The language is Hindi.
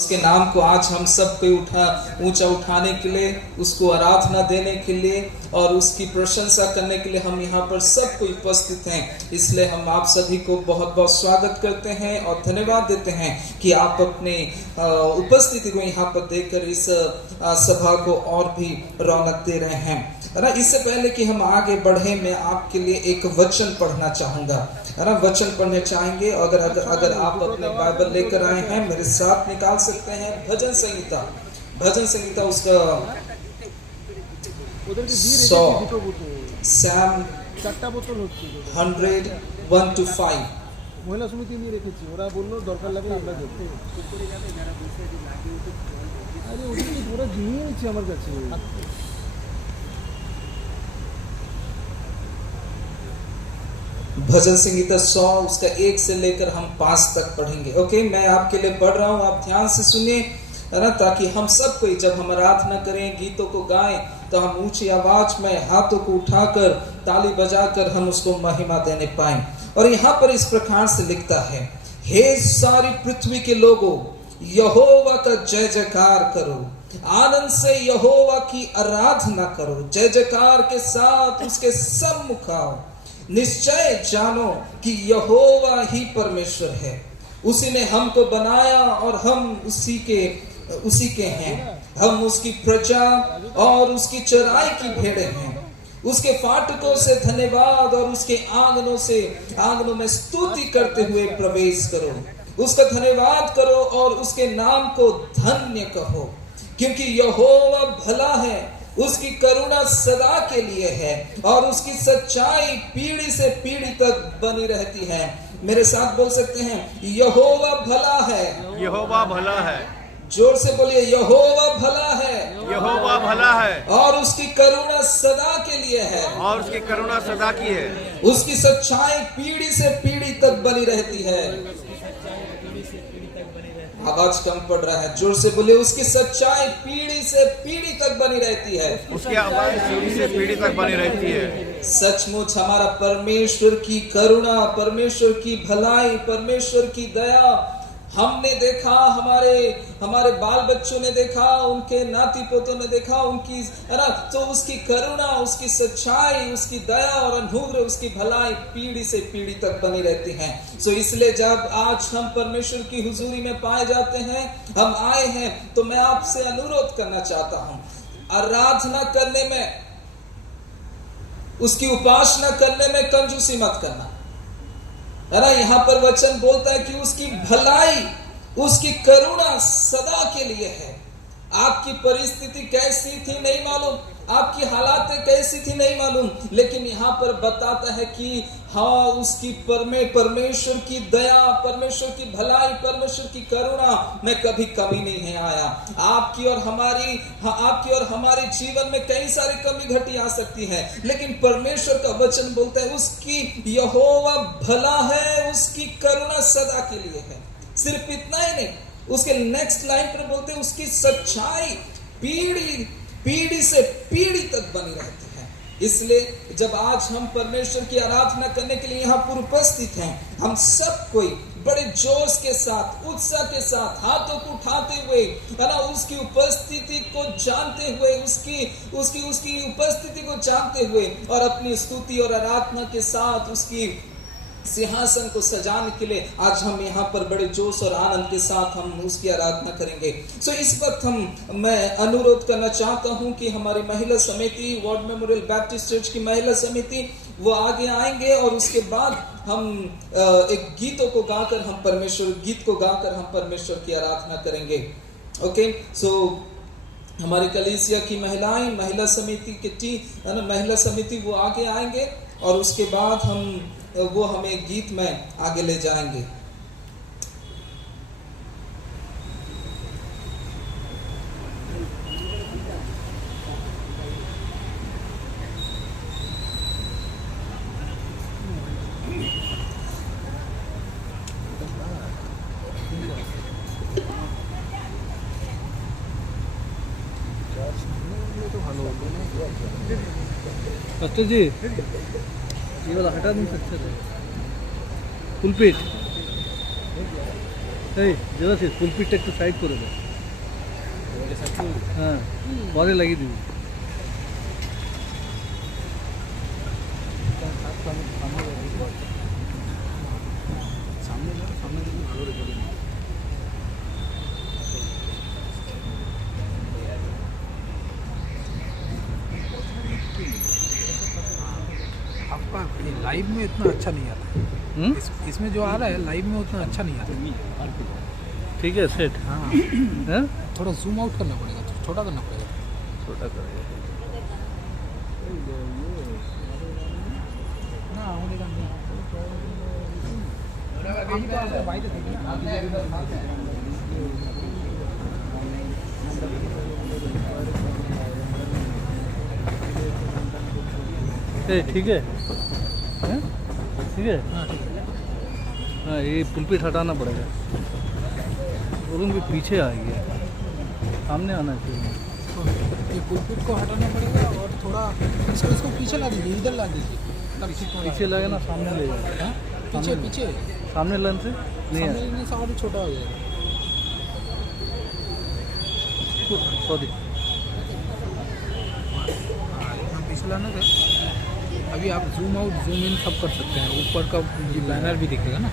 उसके नाम को आज हम सब को ऊंचा उठाने के लिए, उसको आराधना देने के लिए और उसकी प्रशंसा करने के लिए हम यहाँ पर सब कोई उपस्थित हैं। इसलिए हम आप सभी को बहुत बहुत स्वागत करते हैं और धन्यवाद देते हैं कि आप अपने उपस्थिति को यहाँ पर देखकर इस सभा को और भी रौनक दे रहे हैं, है ना। इससे पहले कि हम आगे बढ़े, मैं आपके लिए एक वचन पढ़ना चाहूंगा, है ना। वचन पढ़ने चाहेंगे। अगर आप अपने बाइबल लेकर आए हैं, मेरे साथ निकाल सकते हैं भजन संहिता उसका 100 Psalm 100 1 to 5। মহিলা সমিতি নিয়ে রেখেছি, ওরা বললো দরকার লাগলে আমরা দেবো। আরে ওরা দিয়ে নিচ্ছে আমার কাছে। भजन संहिता 100 उसका 1 से लेकर हम 5 तक पढ़ेंगे। ओके, मैं आपके लिए पढ़ रहा हूँ, आप ध्यान से सुनिए, है ना, ताकि हम सब कोई जब हम आराधना करें, गीतों को गाएं, तो हम ऊंची आवाज में हाथों को उठाकर ताली बजाकर हम उसको महिमा देने पाएं। और यहाँ पर इस प्रकार से लिखता है, हे सारी पृथ्वी के लोगों, यहोवा का जय जयकार करो, आनंद से यहोवा की आराधना करो, जय जयकार के साथ उसके सम्मुख आओ। निश्चय जानो कि यहोवा ही परमेश्वर है, उसी ने हमको बनाया और हम उसी के हैं। हम उसकी प्रजा और उसकी चराई की भेड़ें हैं। उसके फाटकों से धन्यवाद और उसके आंगनों में स्तुति करते हुए प्रवेश करो। उसका धन्यवाद करो और उसके नाम को धन्य कहो, क्योंकि यहोवा भला है, उसकी करुणा सदा के लिए है और उसकी सच्चाई पीढ़ी से पीढ़ी तक बनी रहती है। मेरे साथ बोल सकते हैं, यहोवा भला है। यहोवा भला है। जोर से बोलिए, यहोवा भला है। यहोवा भला है और उसकी करुणा सदा के लिए है। और उसकी करुणा सदा की है। उसकी सच्चाई पीढ़ी से पीढ़ी तक बनी रहती है। आवाज कम पड़ रहा है, जोर से बोले, उसकी सच्चाई पीढ़ी से पीढ़ी तक बनी रहती है। उसकी आवाज पीढ़ी से पीढ़ी तक बनी रहती है। सचमुच हमारा परमेश्वर की करुणा, परमेश्वर की भलाई, परमेश्वर की दया हमने देखा, हमारे बाल बच्चों ने देखा, उनके नाती पोतों ने देखा, उनकी, है ना, तो उसकी करुणा, उसकी सच्चाई, उसकी दया और अनुग्रह, उसकी भलाई पीढ़ी से पीढ़ी तक बनी रहती है। सो इसलिए जब आज हम परमेश्वर की हुजूरी में पाए जाते हैं, हम आए हैं, तो मैं आपसे अनुरोध करना चाहता हूं, आराधना करने में, उसकी उपासना करने में कंजूसी मत करना, है ना। यहाँ पर वचन बोलता है कि उसकी भलाई, उसकी करुणा सदा के लिए है। आपकी परिस्थिति कैसी थी नहीं मालूम, आपकी हालातें कैसी थी नहीं मालूम, लेकिन यहाँ पर बताता है कि हाँ, उसकी परमेश्वर की दया, परमेश्वर की भलाई, परमेश्वर की करुणा में कभी कमी नहीं है आया। आपकी और हमारे जीवन में कई सारी कमी घटी आ सकती है, लेकिन परमेश्वर का वचन बोलता है, उसकी यहोवा भला है, उसकी करुणा सदा के लिए है। सिर्फ इतना ही नहीं, उसके नेक्स्ट लाइन पर बोलते हैं, उसकी सच्चाई पीढ़ी से पीढ़ी तक बनी रहती है। इसलिए जब आज हम परमेश्वर की आराधना करने के लिए यहाँ पर उपस्थित हैं, हम सब कोई बड़े जोश के साथ, उत्साह के साथ, हाथों को उठाते हुए, है ना, उसकी उपस्थिति को जानते हुए, उसकी उपस्थिति को जानते हुए और अपनी स्तुति और आराधना के साथ उसकी सिंहासन को सजाने के लिए आज हम यहाँ पर बड़े जोश और आनंद के साथ हम उसकी आराधना करेंगे। सो इस वक्त मैं अनुरोध करना चाहता हूँ कि हमारी महिला समिति, वार्ड मेमोरियल बैप्टिस्ट चर्च की महिला समिति, वो आगे आएंगे और उसके बाद हम एक गीत को गाकर हम परमेश्वर की आराधना करेंगे। ओके, सो हमारी कलीसिया की महिलाएं, महिला समिति वो आगे आएंगे और उसके बाद वो हमें गीत में आगे ले जाएंगे। पास्टर जी, ये वाला हटा नहीं सकते थे, फुल पेट এই দেবাশিস পুলপিটটা একটু সাইড করে দে হ্যাঁ পরে লাগিয়ে দিবি आपका लाइव में इतना अच्छा नहीं आता इसमें जो आ रहा है लाइव में उतना अच्छा नहीं आता ठीक है सेट हाँ हाँ थोड़ा जूम आउट करना पड़ेगा छोटा करना पड़ेगा छोटा करेगा ना होने का नहीं अभी तो आपका भाई तो देखिए ठीक है हैं? ठीक है हाँ ठीक है हाँ ये पुलपिट हटाना पड़ेगा रूम भी पीछे आ गया सामने आना चाहिए तो ये पुलपिट को हटाना पड़ेगा और थोड़ा इसको पीछे ला दीजिए इधर ला दीजिए तब ठीक होगा। पीछे लगे ना सामने ले जाए हाँ? पीछे पीछे सामने लेने से नहीं सामने है लेने से और छोटा हो जाएगा सॉरी हाँ इतना पीछे लाना था अभी आप जूम आउट जूम इन सब कर सकते हैं ऊपर का ये बैनर भी दिखेगा ना